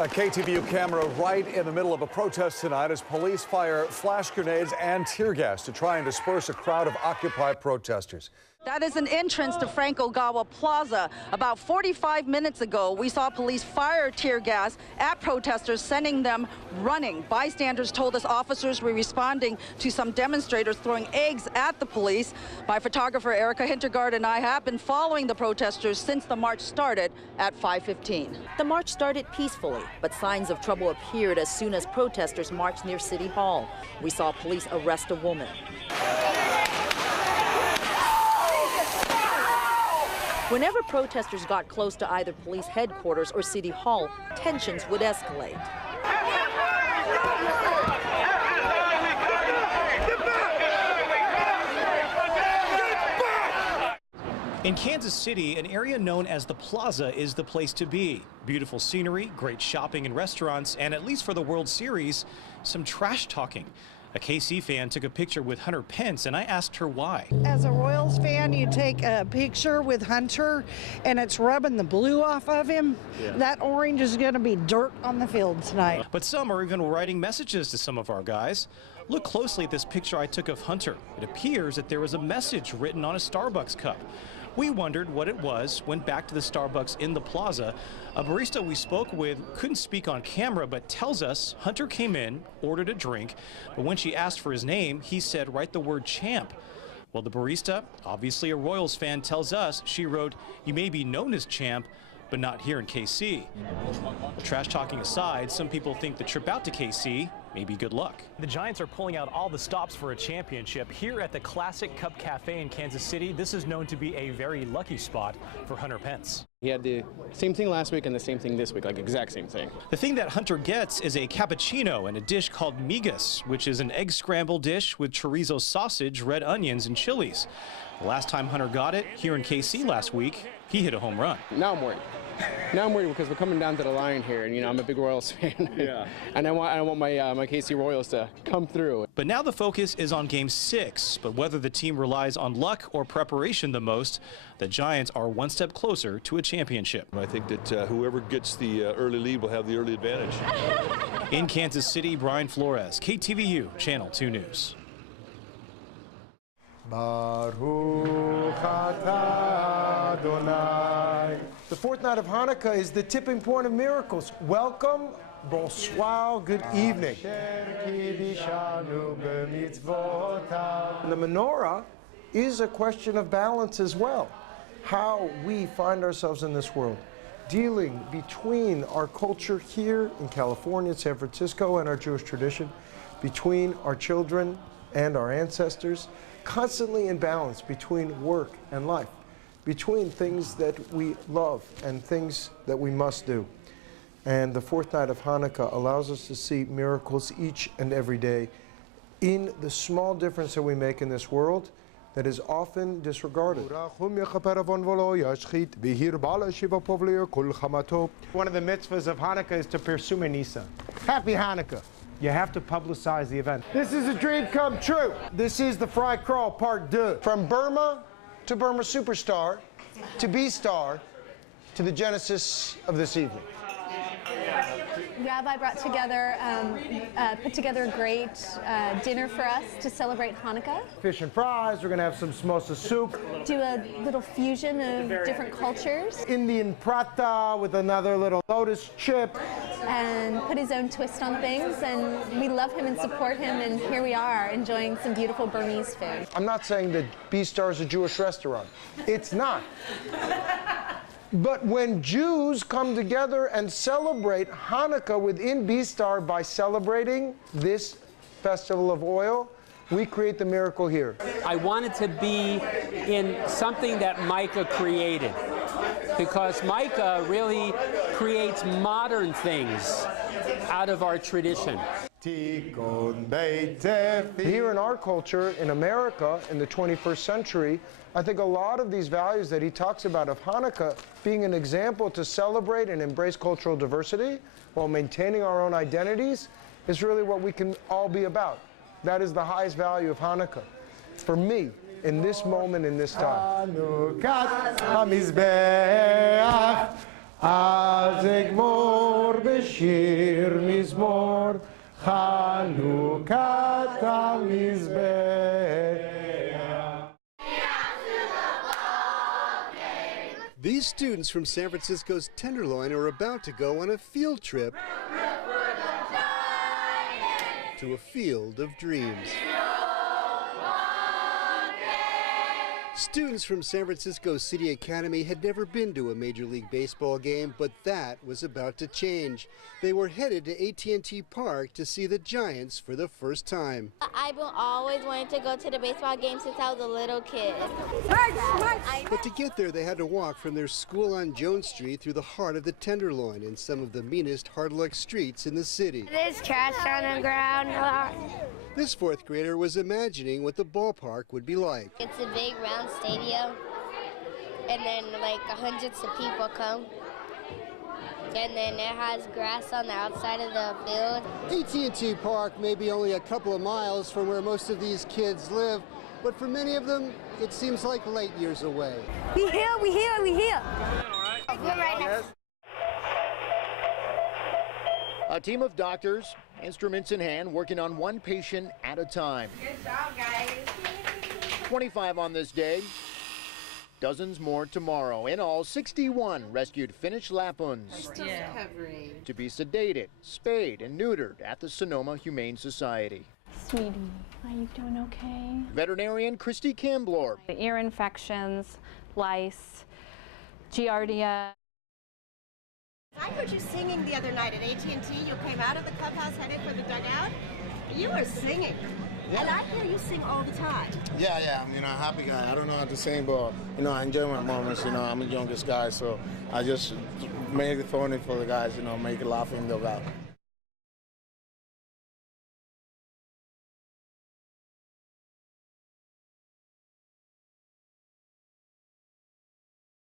A KTVU camera right in the middle of a protest tonight as police fire flash grenades and tear gas to try and disperse a crowd of Occupy protesters. That is an entrance to Frank Ogawa Plaza. About 45 minutes ago, we saw police fire tear gas at protesters, sending them running. Bystanders told us officers were responding to some demonstrators throwing eggs at the police. My photographer Erica Hintergardt and I have been following the protesters since the march started at 5:15. The march started peacefully, but signs of trouble appeared as soon as protesters marched near City Hall. We saw police arrest a woman. Whenever protesters got close to either police headquarters or City Hall, tensions would escalate. In Kansas City, an area known as the Plaza is the place to be. Beautiful scenery, great shopping and restaurants, and at least for the World Series, some trash talking. A KC fan took a picture with Hunter Pence, and I asked her why. As a Royals fan, you take a picture with Hunter, and it's rubbing the blue off of him. Yeah. That orange is going to be dirt on the field tonight. But some are even writing messages to some of our guys. Look closely at this picture I took of Hunter. It appears that there was a message written on a Starbucks cup. We wondered what it was, went back to the Starbucks in the Plaza. A barista we spoke with couldn't speak on camera, but tells us Hunter came in, ordered a drink, but when she asked for his name, he said, write the word champ. Well, the barista, obviously a Royals fan, tells us she wrote, you may be known as champ, but not here in KC. Trash talking aside, some people think the trip out to KC may be good luck. The Giants are pulling out all the stops for a championship here at the Classic Cup Cafe in Kansas City. This is known to be a very lucky spot for Hunter Pence. He had the same thing last week and the same thing this week, like exact same thing. The thing that Hunter gets is a cappuccino and a dish called migas, which is an egg scramble dish with chorizo sausage, red onions, and chilies. The last time Hunter got it, here in KC last week, he hit a home run. Now I'm worried. Now I'm worried because we're coming down to the line here, and I'm a big Royals fan. Yeah. And I want my my KC Royals to come through. But now the focus is on Game 6. But whether the team relies on luck or preparation the most, the Giants are one step closer to a championship. I think that whoever gets the early lead will have the early advantage. In Kansas City, Brian Flores, KTVU, Channel 2 News. Baruch atah Adonai. The fourth night of Hanukkah is the tipping point of miracles. Welcome, bonsoir, good evening. The menorah is a question of balance as well. How we find ourselves in this world, dealing between our culture here in California, San Francisco, and our Jewish tradition, between our children and our ancestors, constantly in balance between work and life, between things that we love and things that we must do. And the fourth night of Hanukkah allows us to see miracles each and every day in the small difference that we make in this world that is often disregarded. One of the mitzvahs of Hanukkah is to Persume Nisa. Happy Hanukkah. You have to publicize the event. This is a dream come true. This is the Fry Crawl Part 2. From Burma to Burma Superstar to B-Star to the genesis of this evening. Rabbi put together a great dinner for us to celebrate Hanukkah. Fish and fries, we're gonna have some samosa soup. Do a little fusion of different cultures. Indian prata with another little lotus chip. And put his own twist on things, and we love him and support him, and here we are enjoying some beautiful Burmese food. I'm not saying that B-Star is a Jewish restaurant. It's not. But when Jews come together and celebrate Hanukkah within B-Star by celebrating this festival of oil, we create the miracle here. I wanted to be in something that Micah created, because Micah really creates modern things out of our tradition. Here in our culture, in America, in the 21st century, I think a lot of these values that he talks about of Hanukkah being an example to celebrate and embrace cultural diversity while maintaining our own identities is really what we can all be about. That is the highest value of Hanukkah. For me, in this moment, in this time. Az egmor b'shir mizmor Chanukat HaMizbeach. These students from San Francisco's Tenderloin are about to go on a field trip to a field of dreams. Students from San Francisco City Academy had never been to a Major League Baseball game, but that was about to change. They were headed to AT&T Park to see the Giants for the first time. I've always wanted to go to the baseball game since I was a little kid. But to get there, they had to walk from their school on Jones Street through the heart of the Tenderloin in some of the meanest hard-luck streets in the city. There's trash on the ground a lot. This fourth grader was imagining what the ballpark would be like. It's a big round stadium, and then like hundreds of people come. And then it has grass on the outside of the field. AT&T Park may be only a couple of miles from where most of these kids live, but for many of them, it seems like light years away. We here. We're right next. A team of doctors, instruments in hand, working on one patient at a time. Good job, guys. 25 on this day, dozens more tomorrow. In all, 61 rescued Finnish Lapons to be sedated, spayed, and neutered at the Sonoma Humane Society. Sweetie, are you doing okay? Veterinarian Christy Camblor. The ear infections, lice, giardia. I heard you singing the other night at AT&T. You came out of the clubhouse headed for the dugout. You were singing. Yeah. And I hear you sing all the time. Yeah, I'm a happy guy. I don't know how to sing, but, I enjoy my moments. I'm the youngest guy, so I just make it funny for the guys, make it laugh in the dugout.